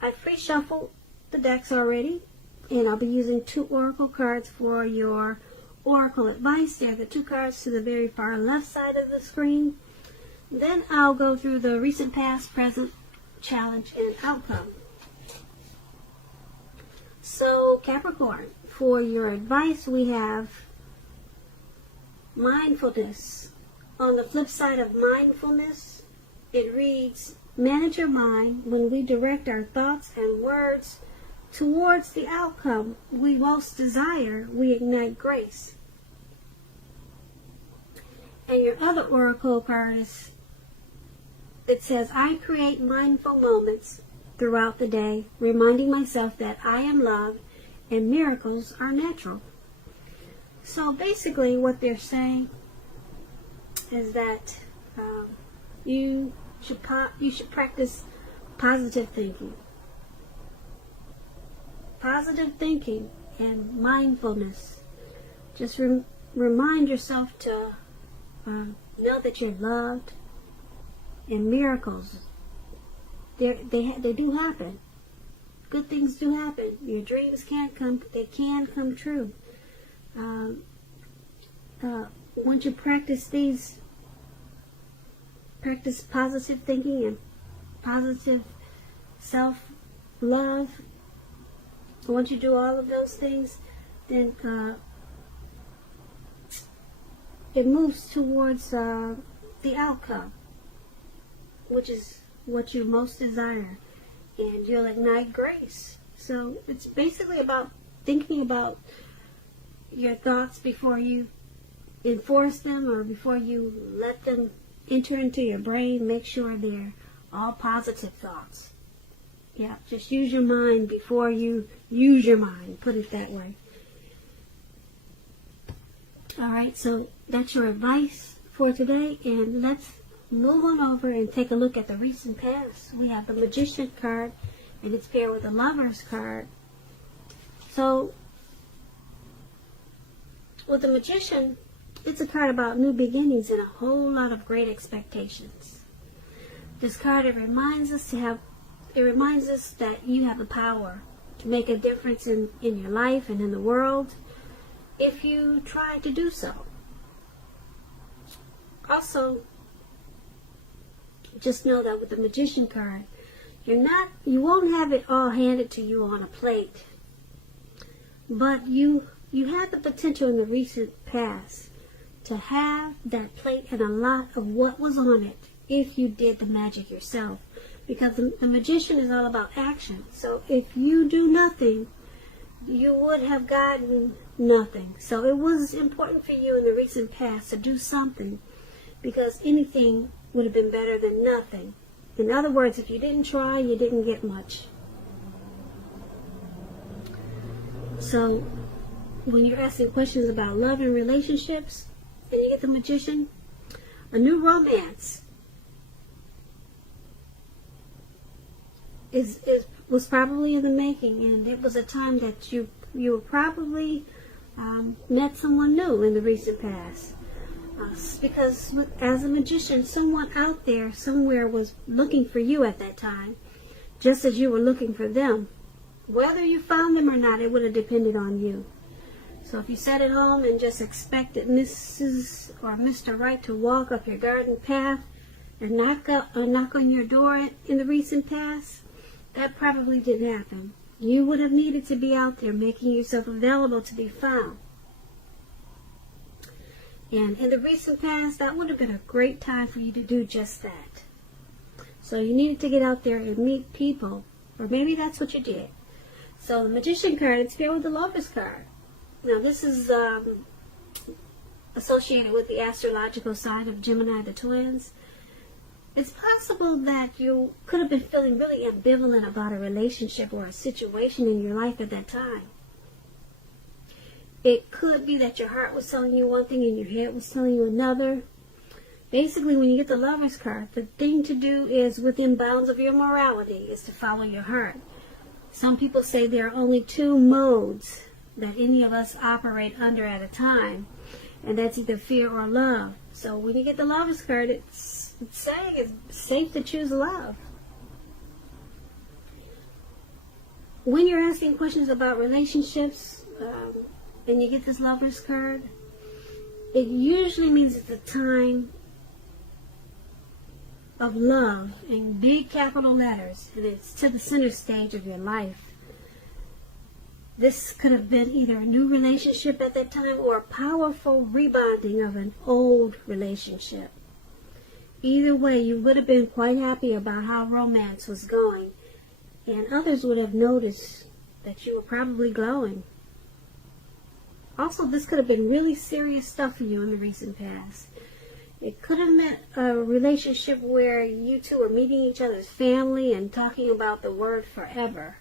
I pre-shuffled the decks already, and I'll be using 2 oracle cards for your oracle advice. They're the 2 cards to the very far left side of the screen. Then I'll go through the recent, past, present, challenge, and outcome. So Capricorn, for your advice, we have mindfulness. On the flip side of mindfulness, it reads, manage your mind. When we direct our thoughts and words towards the outcome we most desire, we ignite grace. And your other oracle card is, it says, I create mindful moments throughout the day, reminding myself that I am loved and miracles are natural. So basically what they're saying is that you should practice positive thinking. Positive thinking and mindfulness. Just remind yourself to know that you're loved, and miracles, they do happen. Good things do happen. Your dreams can come true. Once you practice positive thinking and positive self-love, once you do all of those things, then it moves towards the outcome, which is what you most desire, and you'll ignite grace. So it's basically about thinking about your thoughts before you enforce them, or before you let them enter into your brain. Make sure they're all positive thoughts. Yeah, just use your mind before you use your mind, put it that way. Alright, so that's your advice for today, and let's move on over and take a look at the recent past. We have the Magician card, and it's paired with the Lover's card. So, with the Magician, it's a card about new beginnings and a whole lot of great expectations. This card, it reminds us that you have the power to make a difference in your life and in the world if you try to do so. Also, just know that with the Magician card, you won't have it all handed to you on a plate, but you had the potential in the recent past to have that plate and a lot of what was on it if you did the magic yourself, because the Magician is all about action. So if you do nothing, you would have gotten nothing. So it was important for you in the recent past to do something, because anything would have been better than nothing. In other words, if you didn't try, you didn't get much. So when you're asking questions about love and relationships, and you get the Magician, a new romance was probably in the making, and it was a time that you were probably met someone new in the recent past. Because as a magician, someone out there somewhere was looking for you at that time, just as you were looking for them. Whether you found them or not, it would have depended on you. So if you sat at home and just expected Mrs. or Mr. Right to walk up your garden path and knock on your door in the recent past, that probably didn't happen. You would have needed to be out there making yourself available to be found. And in the recent past, that would have been a great time for you to do just that. So you needed to get out there and meet people, or maybe that's what you did. So the Magician card, it's paired with the Lover's card. Now this is associated with the astrological sign of Gemini, the twins. It's possible that you could have been feeling really ambivalent about a relationship or a situation in your life at that time. It could be that your heart was telling you one thing and your head was telling you another. Basically, when you get the Lover's card, the thing to do is, within bounds of your morality, is to follow your heart. Some people say there are only 2 modes that any of us operate under at a time, and that's either fear or love. So when you get the Lover's card, it's saying it's safe to choose love. when you're asking questions about relationships, and you get this Lover's card, it usually means it's a time of love in big capital letters, and it's to the center stage of your life. This could have been either a new relationship at that time or a powerful rebonding of an old relationship. Either way, you would have been quite happy about how romance was going, and others would have noticed that you were probably glowing. Also, this could have been really serious stuff for you in the recent past. It could have meant a relationship where you two are meeting each other's family and talking about the word forever.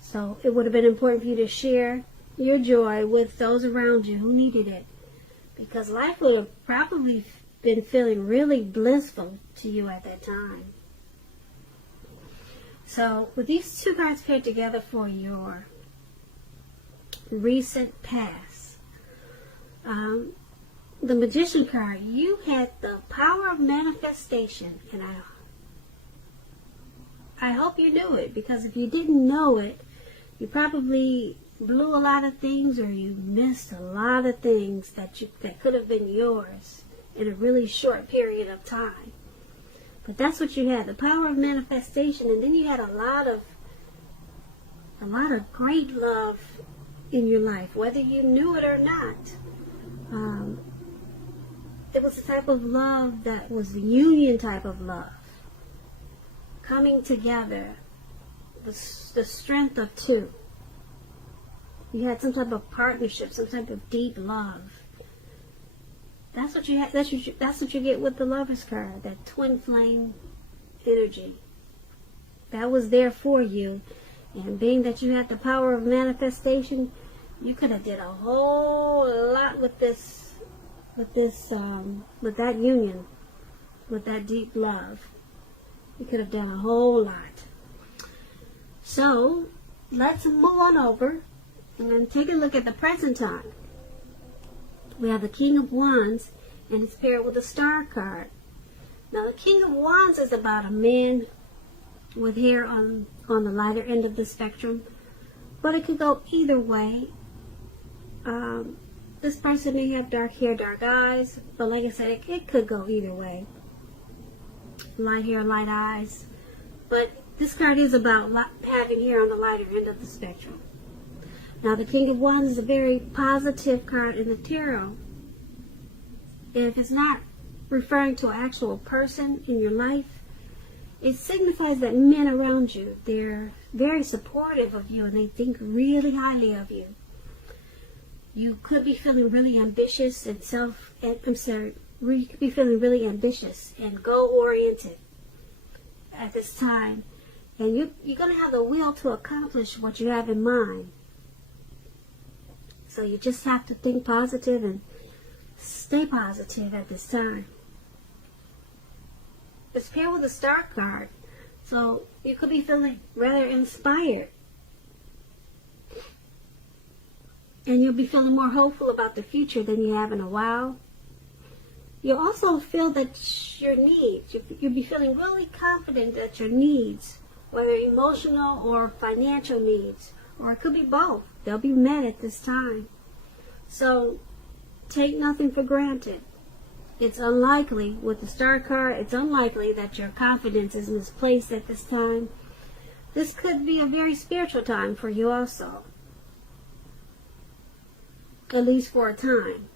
So it would have been important for you to share your joy with those around you who needed it, because life would have probably been feeling really blissful to you at that time. So with these two cards paired together for your recent past, the Magician card, you had the power of manifestation, and I hope you knew it, because if you didn't know it, you probably blew a lot of things, or you missed a lot of things that could have been yours in a really short period of time. But that's what you had, the power of manifestation, and then you had a lot of great love in your life, whether you knew it or not. It was a type of love that was the union type of love, coming together, the strength of two. You had some type of partnership, some type of deep love. That's what you had. That's what you get with the Lover's card, that twin flame energy. That was there for you, and being that you had the power of manifestation, you could have did a whole lot with that union, with that deep love. You could have done a whole lot. So let's move on over and take a look at the present time. We have the King of Wands, and it's paired with a Star card. Now, the King of Wands is about a man with hair on the lighter end of the spectrum, but it could go either way. This person may have dark hair, dark eyes, but like I said, it could go either way. Light hair, light eyes. But this card is about having hair on the lighter end of the spectrum. Now, the King of Wands is a very positive card in the tarot. If it's not referring to an actual person in your life, it signifies that men around you, they're very supportive of you and they think really highly of you. You could be feeling really ambitious and you could be feeling really ambitious and goal-oriented at this time. And you're going to have the will to accomplish what you have in mind. So you just have to think positive and stay positive at this time. It's paired with a Star card, so you could be feeling rather inspired. And you'll be feeling more hopeful about the future than you have in a while. You'll also feel that your needs, you'll be feeling really confident that your needs, whether emotional or financial needs, or it could be both, they'll be met at this time. So take nothing for granted. It's unlikely, with the Star card, it's unlikely that your confidence is misplaced at this time. This could be a very spiritual time for you also. At least for a time.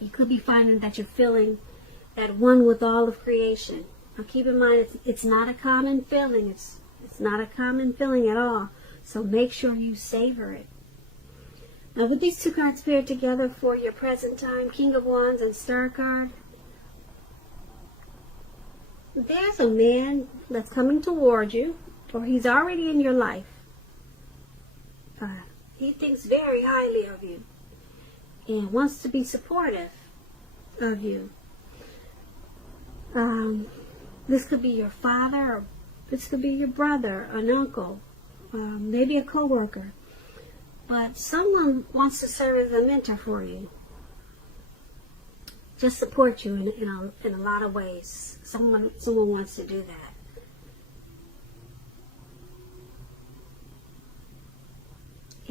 You could be finding that you're feeling at one with all of creation. Now keep in mind, it's not a common feeling. It's not a common feeling at all. So make sure you savor it. Now with these two cards paired together for your present time, King of Wands and Star card, there's a man that's coming toward you, or he's already in your life. He thinks very highly of you and wants to be supportive of you. This could be your father, or this could be your brother, an uncle, maybe a co-worker. But someone wants to serve as a mentor for you. Just support you in a lot of ways. Someone wants to do that.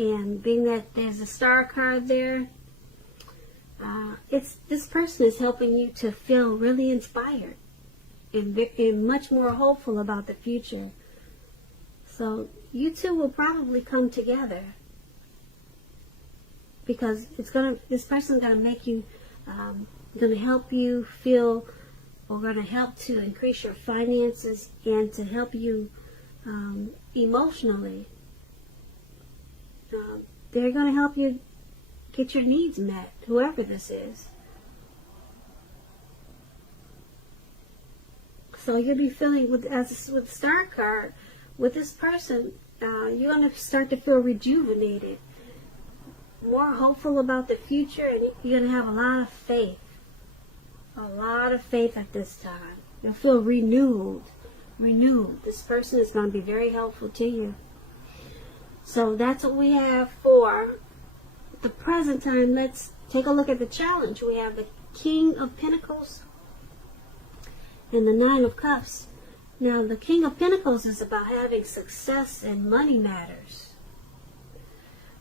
And being that there's a star card there, this person is helping you to feel really inspired and much more hopeful about the future. So you two will probably come together, because this person's gonna make you, gonna help you feel, or gonna help to increase your finances and to help you emotionally. They're gonna help you get your needs met, whoever this is. So you'll be feeling, with the star card, with this person, you're going to start to feel rejuvenated, more hopeful about the future, and you're going to have a lot of faith. A lot of faith at this time. You'll feel renewed. This person is going to be very helpful to you. So that's what we have for the present time. Let's take a look at the challenge. We have the King of Pentacles and the Nine of Cups. Now, the King of Pentacles is about having success in money matters.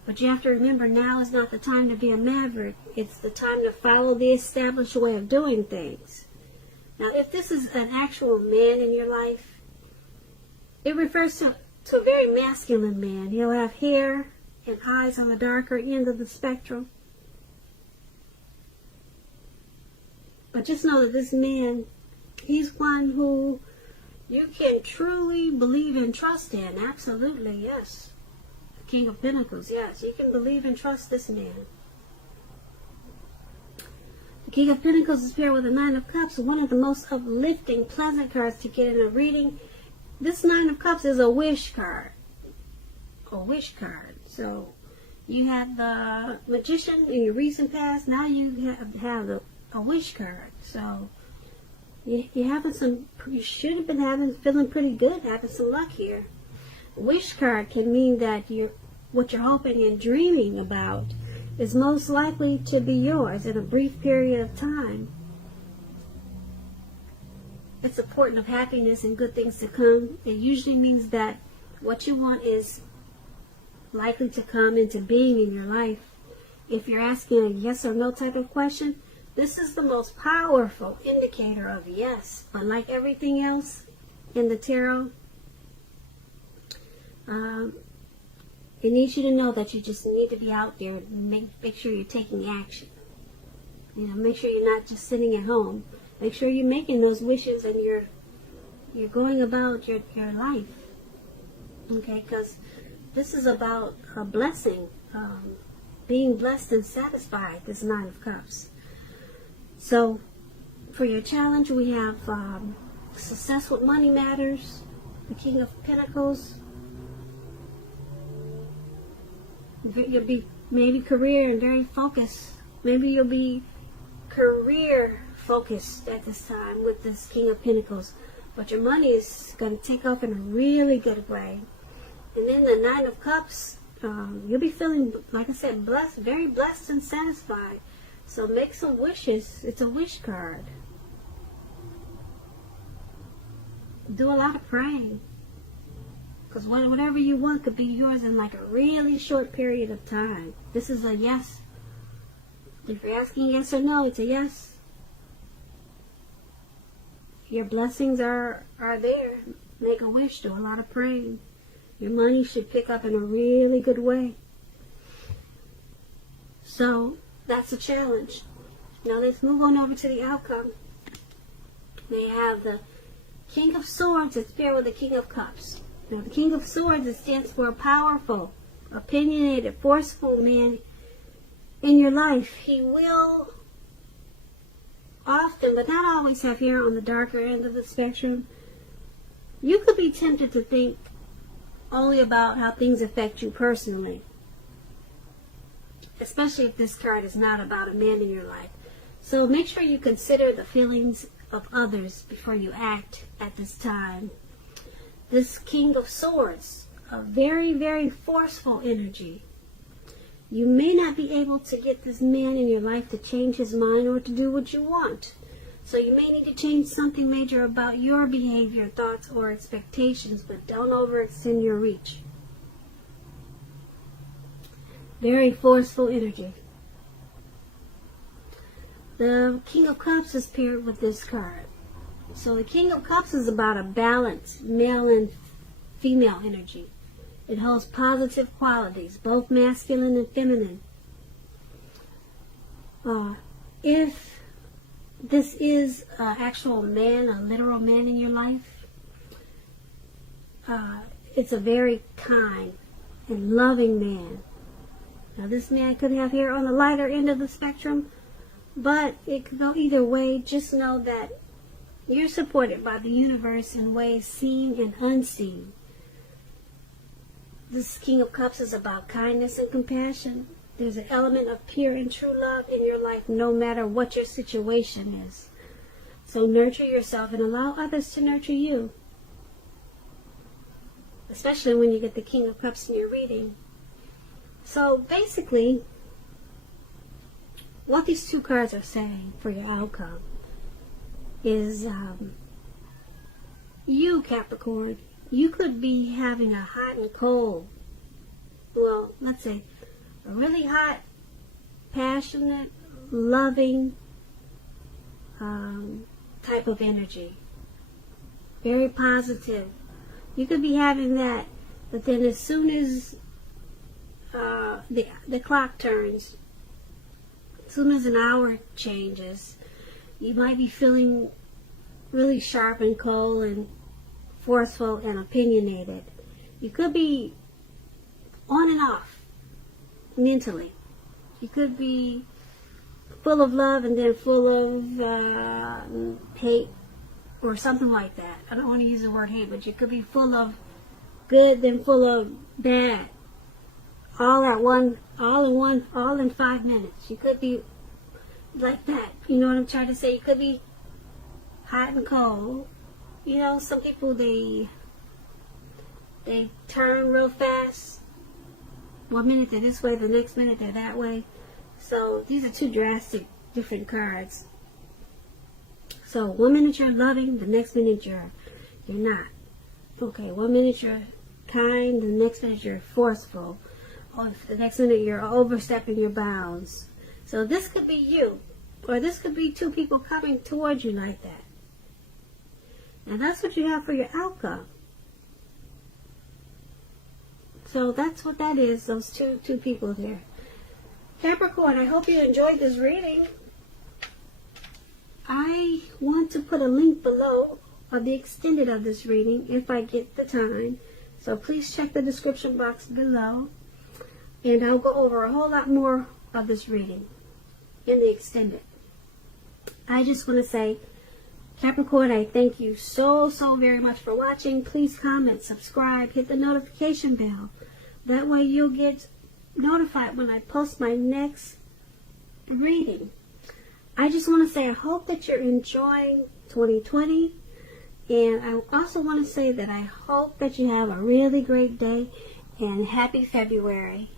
But you have to remember, now is not the time to be a maverick. It's the time to follow the established way of doing things. Now, if this is an actual man in your life, it refers to a very masculine man. He'll have hair and eyes on the darker end of the spectrum. But just know that this man, he's one who you can truly believe and trust in. Absolutely, yes. The King of Pentacles, yes. You can believe and trust this man. The King of Pentacles is paired with the Nine of Cups, one of the most uplifting, pleasant cards to get in a reading. This Nine of Cups is a wish card. A wish card. So, you had the Magician in your recent past. Now you have a wish card. So, you should have been feeling pretty good, having some luck here. A wish card can mean that what you're hoping and dreaming about is most likely to be yours in a brief period of time. It's a portent of happiness and good things to come. It usually means that what you want is likely to come into being in your life. If you're asking a yes or no type of question, this is the most powerful indicator of yes. But like everything else in the tarot, it needs you to know that you just need to be out there and make sure you're taking action. Make sure you're not just sitting at home. Make sure you're making those wishes and you're going about your life. Okay, because this is about a blessing, being blessed and satisfied, this Nine of Cups. So, for your challenge, we have success with money matters, the King of Pentacles. You'll be maybe career and very focused. Maybe you'll be career focused at this time with this King of Pentacles. But your money is going to take off in a really good way. And then the Nine of Cups, you'll be feeling, like I said, blessed, very blessed and satisfied. So make some wishes. It's a wish card. Do a lot of praying. Because whatever you want could be yours in like a really short period of time. This is a yes. If you're asking yes or no, it's a yes. Your blessings are there. Make a wish. Do a lot of praying. Your money should pick up in a really good way. So, that's a challenge. Now let's move on over to the outcome. They have the King of Swords that's paired with the King of Cups. Now the King of Swords, it stands for a powerful, opinionated, forceful man in your life. He will often, but not always, have hair on the darker end of the spectrum. You could be tempted to think only about how things affect you personally, especially if this card is not about a man in your life. So make sure you consider the feelings of others before you act at this time. This King of Swords, a very, very forceful energy. You may not be able to get this man in your life to change his mind or to do what you want. So you may need to change something major about your behavior, thoughts, or expectations, but don't overextend your reach. Very forceful energy. The King of Cups is paired with this card. So the King of Cups is about a balance, male and female energy. It holds positive qualities, both masculine and feminine. If this is an actual man, a literal man in your life, it's a very kind and loving man. Now this man could have hair on the lighter end of the spectrum, but it could go either way. Just know that you're supported by the universe in ways seen and unseen. This King of Cups is about kindness and compassion. There's an element of pure and true love in your life no matter what your situation is. So nurture yourself and allow others to nurture you. Especially when you get the King of Cups in your reading. So basically, what these two cards are saying for your outcome is you, Capricorn, you could be having a hot and cold, well, let's say a really hot, passionate, loving type of energy. Very positive. You could be having that, but then as soon as the clock turns, as soon as an hour changes, you might be feeling really sharp and cold and forceful and opinionated. You could be on and off mentally. You could be full of love and then full of hate or something like that. I don't want to use the word hate, but you could be full of good then full of bad. All in 5 minutes. You could be like that. You know what I'm trying to say? You could be hot and cold. You know, some people, they turn real fast. 1 minute they're this way, the next minute they're that way. So these are two drastic different cards. So 1 minute you're loving, the next minute you're not. Okay, 1 minute you're kind, the next minute you're forceful. Or the next minute you're overstepping your bounds. So this could be you, or this could be two people coming towards you like that. And that's what you have for your outcome. So that's what that is, those two people there. Capricorn, I hope you enjoyed this reading. I want to put a link below of the extended of this reading if I get the time. So please check the description box below. And I'll go over a whole lot more of this reading in the extended. I just want to say, Capricorn, I thank you so very much for watching. Please comment, subscribe, hit the notification bell. That way you'll get notified when I post my next reading. I just want to say I hope that you're enjoying 2020. And I also want to say that I hope that you have a really great day and happy February.